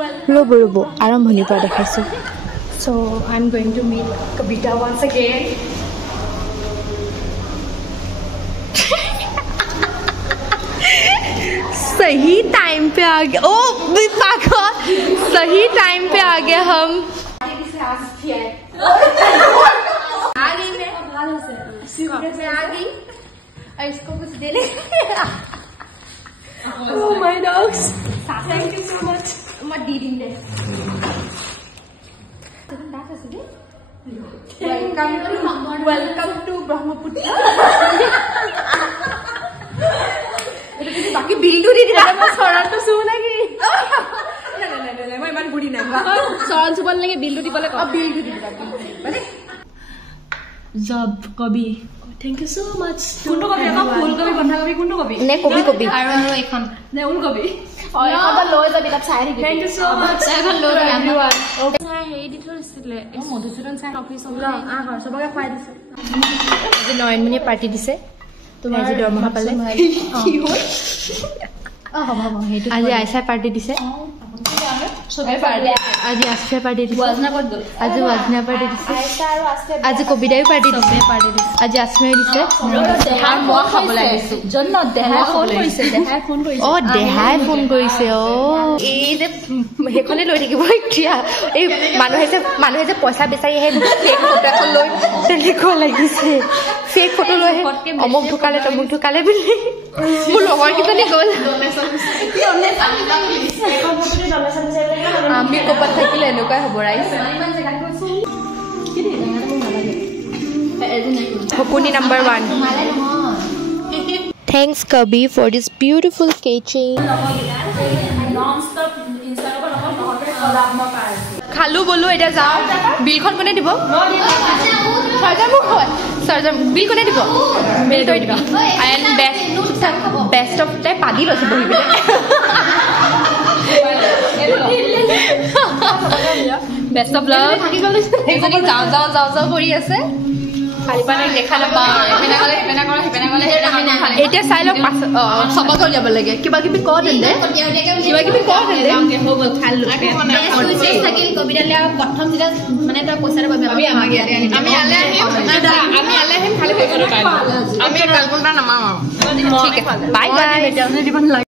ৰ'ব আৰম্ভণিৰ পৰা দেখাইছোঁ So I'm going to meet Kavita once again सही टाइम पे आ गया ओ पागल सही टाइम पे आ गया हम आ गई मैं आ गई और इसको कुछ दे ले Oh my dogs thank you so much मत दीदी ने welcome to Brahmaputra बाकी बिल तो दी दिला मैं सरान तो सु लगी ना मैं मान बुढ़ी ना सरान सुबल लगे बिल तो दी बोले अब बिल तो दी दिला बने जब कभी थैंक यू सो मच कुंडो कभी का फूल कभी बंधा कभी कुंडो कभी ने कभी और एखन ने उन कभी और एखन लय जा बिला चाइ रे थैंक यू सो मच एखन लय एवरीवन ओके हे দি থৈছিলে মধুসূদন স্যার অফিস ওলা আ ঘর সবকে খাই দিছে যে নয়নমণি পার্টি দিছে তুমি আজি দৰমহা পালে কি হ'ল আজি আইসা পার্টি দিছে সবে পার্টি আজি আসছে পার্টি দিছে ওয়াজনা কত গল আজি ওয়াজনা পার্টি দিছে আইসা আৰু আসছে আজি কবিতাই পার্টি দিছে আজি আসমাই দিছে দেহাই মই খাব লাগিছো জন্ন দেহাই ফোন কৰিছে ও দেহাই ফোন কৰিছে ও এই যে হেখনে লৈ থাকিব এতিয়া এই মানুহে যে পইচা বেচাই হে ফেক ফটো লৈ তেনেকুৱা লাগিছে ফেক ফটো লৈ অমুক ঢুকালে বুলি মোৰ লগৰ কিজনী গ'ল আমি কপাত থাকিলে এনেকুৱাই হ'ব ৰাইজ Hopuni number 1 Thanks Kabi for this beautiful keychain খালু বলো এটা যাও বিলখন কোনে দিব সরজাম বিল কোনে দিব বিল তই দিব and best of Tai Padi লছে বহি বিলে বেস্ট অফ লাভ থাকি গল এজনী যাও কৰি আছে খালি পানে দেখা নাপা হেপেনা কৰে এতিয়া চাই লওক সবক যাব লাগে কিবা কিবি ক দেলে হ'ব খাল থাকিল কবিতালে প্ৰথম দিনা মানে তাৰ পইচা পাবি আমি আলে আহিম খালি পইচা আমি কালকুলটা নামাও ঠিক আছে বাই বাই